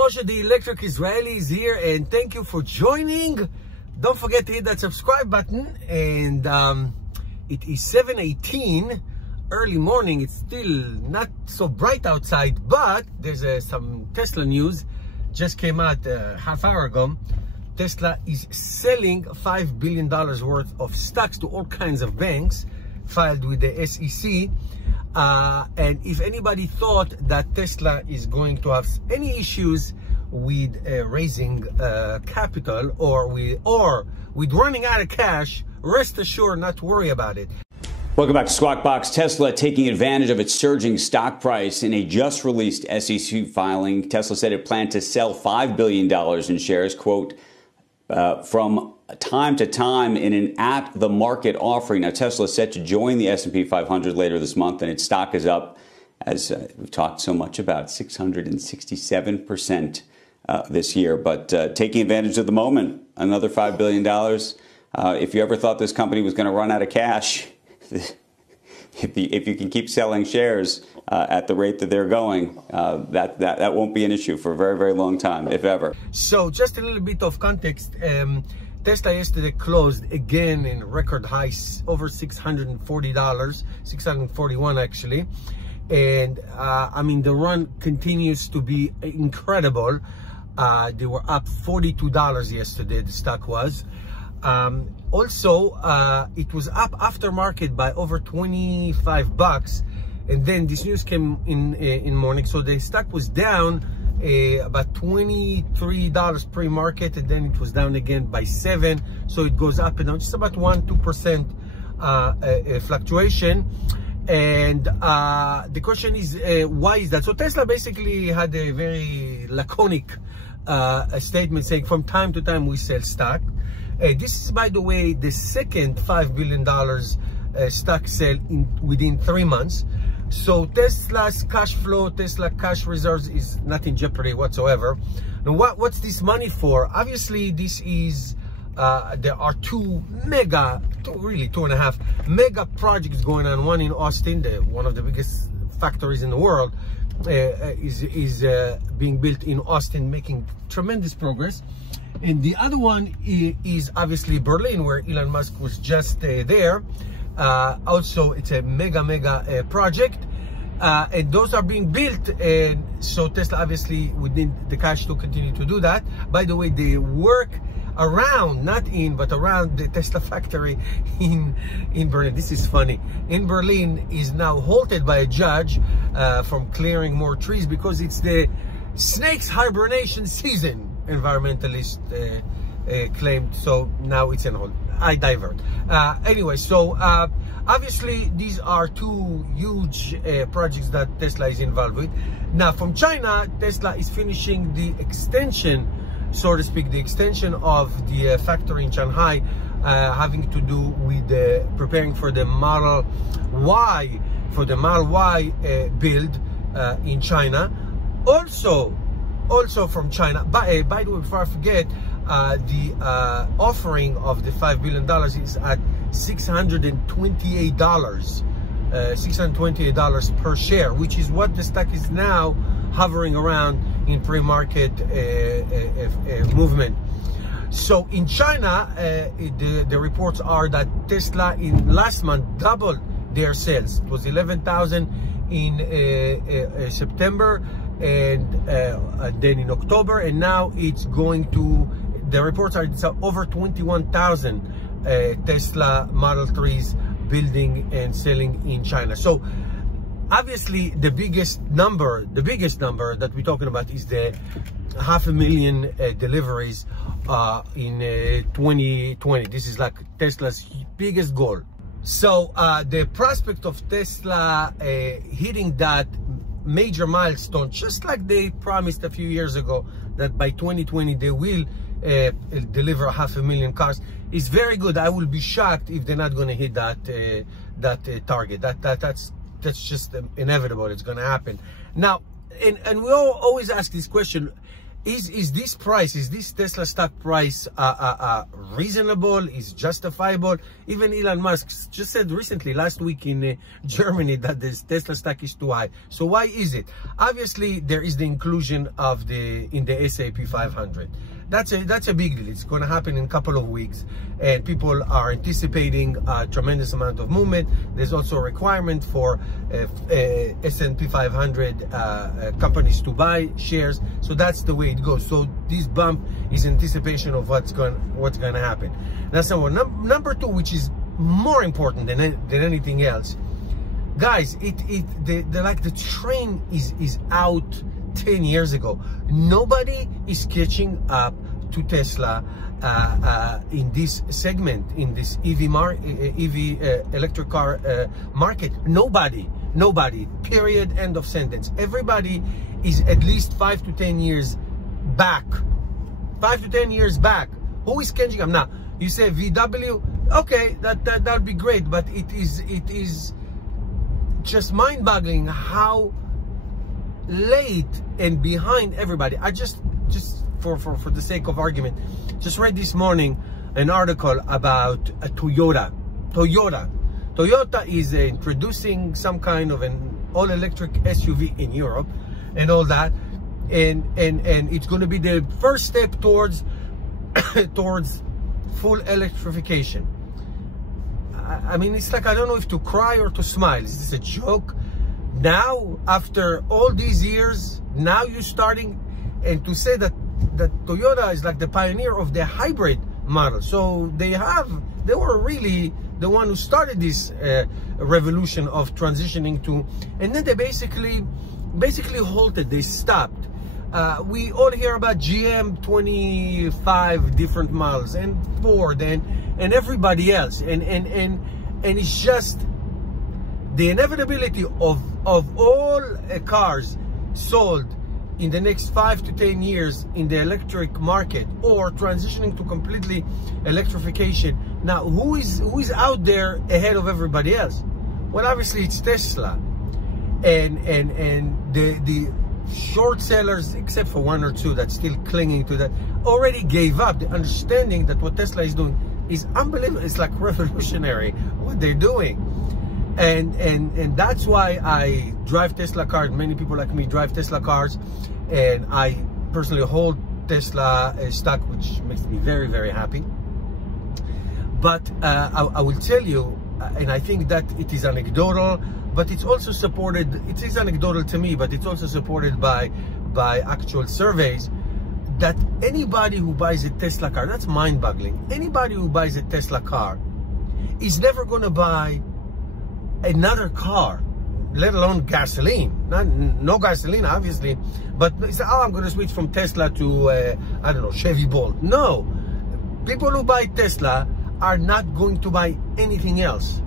Moshe, the Electric Israeli is here, and thank you for joining. Don't forget to hit that subscribe button. And it is 7:18, early morning. It's still not so bright outside, but there's some Tesla news just came out half hour ago. Tesla is selling $5 billion worth of stocks to all kinds of banks, filed with the SEC. And if anybody thought that Tesla is going to have any issues with raising capital or with running out of cash, rest assured not to worry about it. Welcome back to Squawk Box. Tesla taking advantage of its surging stock price. In a just released SEC filing, Tesla said it planned to sell $5 billion in shares, quote, from time to time in an at-the-market offering. Now, Tesla is set to join the S&P 500 later this month, and its stock is up, as we've talked so much about, 667% this year. But taking advantage of the moment, another $5 billion. If you ever thought this company was going to run out of cash, if you can keep selling shares at the rate that they're going, that won't be an issue for a very, very long time, if ever. So just a little bit of context. Tesla yesterday closed again in record highs, over $640, $641 actually. And I mean, the run continues to be incredible. They were up $42 yesterday, the stock was. Also, it was up after market by over $25, and then this news came in morning, so the stock was down about $23 pre-market, and then it was down again by 7, so it goes up and down, just about 1-2% fluctuation. And the question is, why is that? So Tesla basically had a very laconic statement saying, from time to time we sell stock. This is, by the way, the second $5 billion stock sale within 3 months. So Tesla's cash flow, Tesla cash reserves is not in jeopardy whatsoever. Now, what's this money for? Obviously, this is there are two and a half mega projects going on. One in Austin, one of the biggest factories in the world, is being built in Austin, making tremendous progress. And the other one is obviously Berlin, where Elon Musk was just there. Also, it's a mega project, and those are being built, and so Tesla obviously would need the cash to continue to do that. By the way, they work around, not in, but around the Tesla factory in Berlin. This is funny. In Berlin is now halted by a judge from clearing more trees because it's the snake's hibernation season, environmentalists claimed. So now it's in hold. I divert. Anyway, so obviously these are two huge projects that Tesla is involved with. Now from China, Tesla is finishing the extension, so to speak, the extension of the factory in Shanghai, having to do with preparing for the Model Y, build in China. Also from China. By the way, before I forget, the offering of the $5 billion is at $628 per share, which is what the stock is now hovering around in pre-market movement. So in China, the reports are that Tesla in last month doubled their sales. It was 11,000 in September, and then in October, and now it's going to, the reports are it's over 21,000 Tesla Model 3s building and selling in China. So obviously the biggest number that we're talking about is the 500,000 deliveries in 2020. This is like Tesla's biggest goal. So the prospect of Tesla hitting that major milestone, just like they promised a few years ago that by 2020 they will deliver 500,000 cars, is very good. I will be shocked if they're not going to hit that target. That's just inevitable. It's going to happen. Now, and we always ask this question: Is this price, is this Tesla stock price reasonable, is justifiable? Even Elon Musk just said recently, last week in Germany, that this Tesla stock is too high. So why is it? Obviously, there is the inclusion of in the S&P 500. That's a big deal. It's going to happen in a couple of weeks, and people are anticipating a tremendous amount of movement. There's also a requirement for S&P 500 companies to buy shares. So that's the way it goes. So this bump is anticipation of what's going to happen. That's number one. Number two, which is more important than anything else, guys. The train is out 10 years ago. Nobody is catching up to Tesla in this segment, in this EV electric car market. Nobody, period, end of sentence. Everybody is at least 5 to 10 years back. 5 to 10 years back. Who is catching up now? You say VW, okay, that'd be great, but it is just mind-boggling how late and behind everybody. I just for the sake of argument, just read this morning an article about a Toyota. Toyota is introducing some kind of an all-electric SUV in Europe and all that, and it's going to be the first step towards full electrification. I mean, it's like, I don't know if to cry or to smile. Is this a joke? Now, after all these years, now you're starting, and to say that Toyota is like the pioneer of the hybrid model. So they were really the one who started this revolution of transitioning to, and then they basically halted, they stopped. We all hear about GM 25 different models, and Ford and everybody else, and it's just the inevitability of all cars sold in the next 5 to 10 years in the electric market, or transitioning to completely electrification. Now, who is out there ahead of everybody else? Well, obviously it's Tesla, and the short sellers, except for one or two that's still clinging to that, already gave up. The understanding that what Tesla is doing is unbelievable. It's like revolutionary what they're doing. And that's why I drive Tesla cars. Many people like me drive Tesla cars, and I personally hold Tesla stock, which makes me very, very happy. But I will tell you, and I think that it is anecdotal, but it's also supported. It is anecdotal to me, but it's also supported by actual surveys, that anybody who buys a Tesla car, that's mind-boggling. Anybody who buys a Tesla car is never going to buy another car, let alone gasoline. No gasoline, obviously, but they say, oh, I'm going to switch from Tesla to I don't know, Chevy Bolt. No, people who buy Tesla are not going to buy anything else.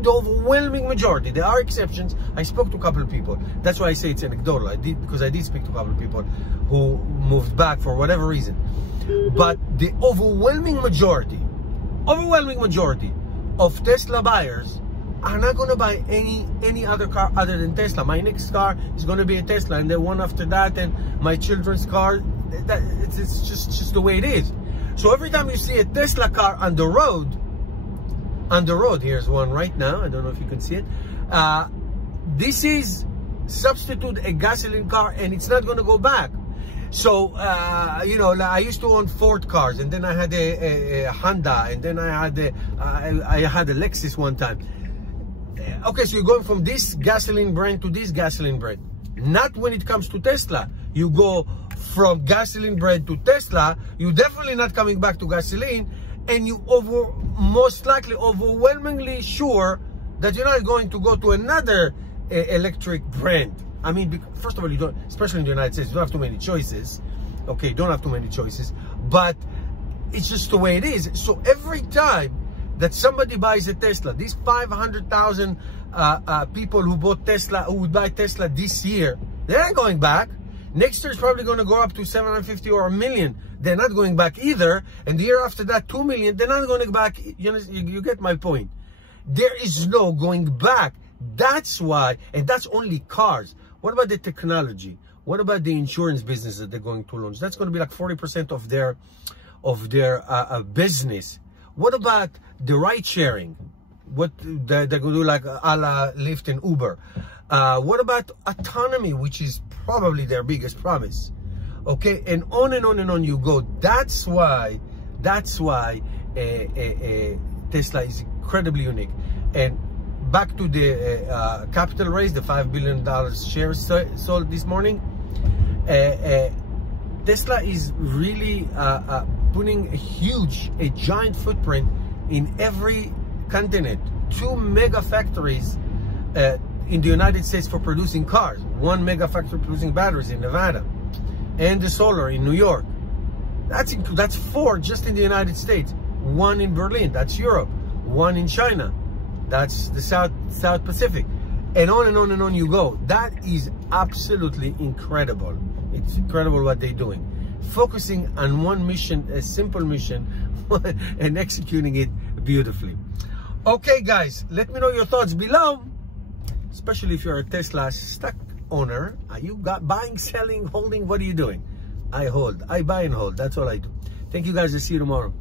The overwhelming majority. There are exceptions. I spoke to a couple of people. That's why I say it's anecdotal. Because I did speak to a couple of people who moved back for whatever reason. But the overwhelming majority of Tesla buyers are not going to buy any other car other than Tesla. My next car is going to be a Tesla, and then one after that, and my children's car. It's just the way it is. So every time you see a Tesla car on the road, here's one right now. I don't know if you can see it. This is substitute a gasoline car, and it's not going to go back. So you know, I used to own Ford cars, and then I had a Honda, and then I had a Lexus one time. Okay, so you're going from this gasoline brand to this gasoline brand. Not when it comes to Tesla. You go from gasoline brand to Tesla, you're definitely not coming back to gasoline, and you most likely overwhelmingly sure that you're not going to go to another electric brand. I mean, first of all, you don't, especially in the United States, you don't have too many choices. Okay, you don't have too many choices, but it's just the way it is. So every time that somebody buys a Tesla, these 500,000 people who bought Tesla, who would buy Tesla this year, they're not going back. Next year is probably going to go up to 750 or 1 million. They're not going back either. And the year after that, 2 million. They're not going back. You get my point. There is no going back. That's why, and that's only cars. What about the technology? What about the insurance business that they're going to launch? That's going to be like 40% of their business. What about the ride sharing? What they're going to do, like a la Lyft and Uber? What about autonomy, which is probably their biggest promise? Okay, and on and on and on you go. That's why Tesla is incredibly unique. And back to the capital raise, the $5 billion shares sold this morning. Tesla is really putting a giant footprint in every continent. 2 mega factories in the United States for producing cars. 1 mega factory producing batteries in Nevada, and the solar in New York. That's 4 just in the United States. 1 in Berlin, that's Europe. 1 in China, that's the South Pacific, and on and on and on you go. That is absolutely incredible. It's incredible what they're doing, focusing on one mission, a simple mission, and executing it beautifully. Okay, guys, let me know your thoughts below, especially if you're a Tesla stock owner. Are you buying, selling, holding? What are you doing? I hold. I buy and hold. That's all I do. Thank you, guys. I'll see you tomorrow.